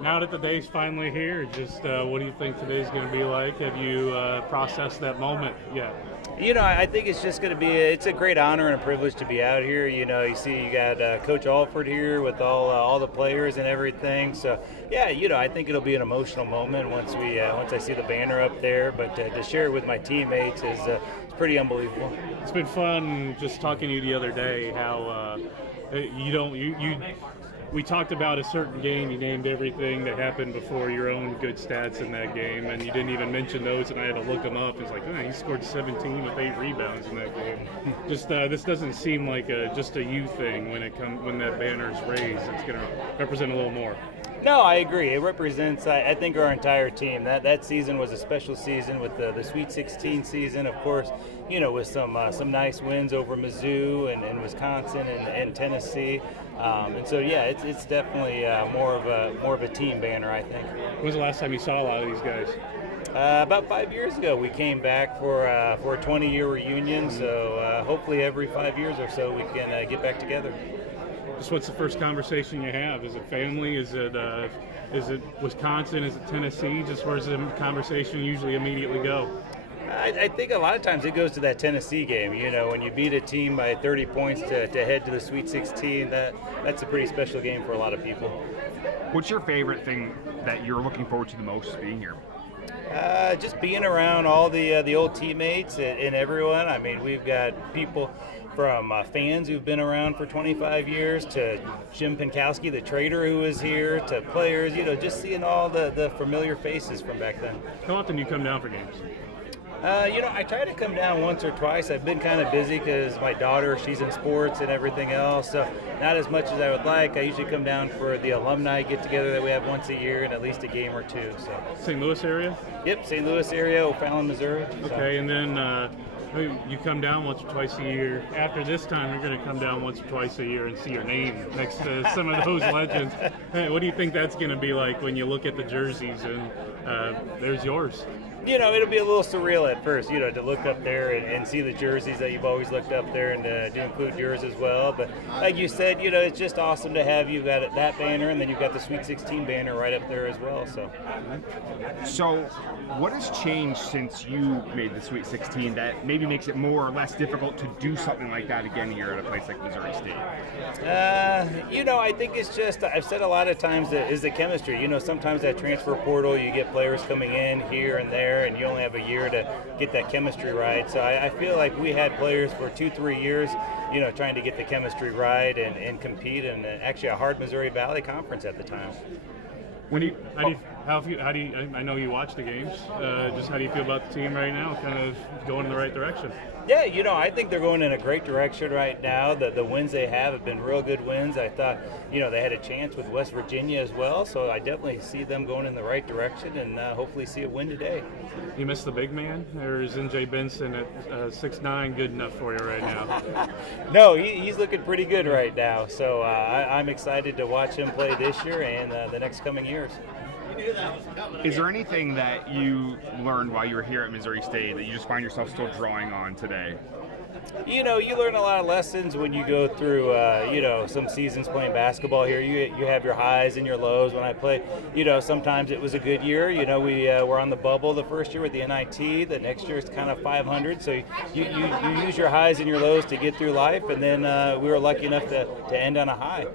now that the day's finally here, just what do you think today's going to be like? Have you processed that moment yet? I think it's just going to be it's a great honor and a privilege to be out here. You see you got Coach Alford here with all the players and everything. So, yeah, I think it'll be an emotional moment once I see the banner up there. But to share it with my teammates is it's pretty unbelievable. It's been fun just talking to you the other day how we talked about a certain game. You named everything that happened before your own good stats in that game, and you didn't even mention those, and I had to look them up. It's like, he scored 17 with 8 rebounds in that game. Just this doesn't seem like just a you thing when that banner's raised. It's going to represent a little more. No, I agree. It represents, I think, our entire team. That season was a special season with the Sweet 16 season, of course, with some nice wins over MSU and Wisconsin and Tennessee. And so, yeah, it's definitely more of a team banner, I think. When was the last time you saw a lot of these guys? About 5 years ago, we came back for a 20-year reunion. So hopefully every 5 years or so we can get back together. Just what's the first conversation you have? Is it family? Is it Wisconsin? Is it Tennessee? Just where's the conversation usually immediately go? I think a lot of times it goes to that Tennessee game. When you beat a team by 30 points to head to the Sweet 16, that's a pretty special game for a lot of people. What's your favorite thing that you're looking forward to the most being here? Just being around all the old teammates and everyone. I mean, we've got people from fans who've been around for 25 years to Jim Pinkowski, the trader who was here, to players, just seeing all the familiar faces from back then. How often do you come down for games? I try to come down once or twice. I've been kind of busy because my daughter, she's in sports and everything else, so not as much as I would like. I usually come down for the alumni get-together that we have once a year and at least a game or two. So. St. Louis area? Yep, St. Louis area, O'Fallon, Missouri. Okay, and then you come down once or twice a year. After this time, you're going to come down once or twice a year and see your name next to some of those legends. Hey, what do you think that's going to be like when you look at the jerseys and there's yours? It'll be a little surreal at first, to look up there and see the jerseys that you've always looked up there and to include yours as well. But like you said, it's just awesome to have you got that banner and then you've got the Sweet 16 banner right up there as well. So what has changed since you made the Sweet 16 that maybe makes it more or less difficult to do something like that again here at a place like Missouri State? I think it's just, I've said a lot of times that is the chemistry. Sometimes that transfer portal, you get players coming in here and there, and you only have a year to get that chemistry right. So I feel like we had players for 2-3 years, trying to get the chemistry right and compete in actually a hard Missouri Valley conference at the time. I know you watch the games. Just how do you feel about the team right now? Kind of going in the right direction? Yeah, I think they're going in a great direction right now. The wins they have been real good wins. I thought, they had a chance with West Virginia as well. So I definitely see them going in the right direction and hopefully see a win today. You miss the big man, or is NJ Benson at 6'9" good enough for you right now? No, he's looking pretty good right now. So I'm excited to watch him play this year and the next coming years. Is there anything that you learned while you were here at Missouri State that you just find yourself still drawing on today? You learn a lot of lessons when you go through, some seasons playing basketball here. You have your highs and your lows. When I play, sometimes it was a good year. We were on the bubble the first year with the NIT. The next year it's kind of 500. So you use your highs and your lows to get through life. And then we were lucky enough to end on a high.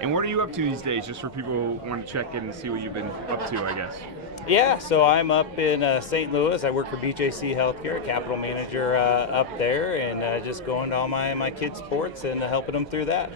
And what are you up to these days, just for people who want to check in and see what you've been up to, I guess? Yeah, so I'm up in St. Louis. I work for BJC Healthcare, capital manager up there, and just going to all my kids' sports and helping them through that.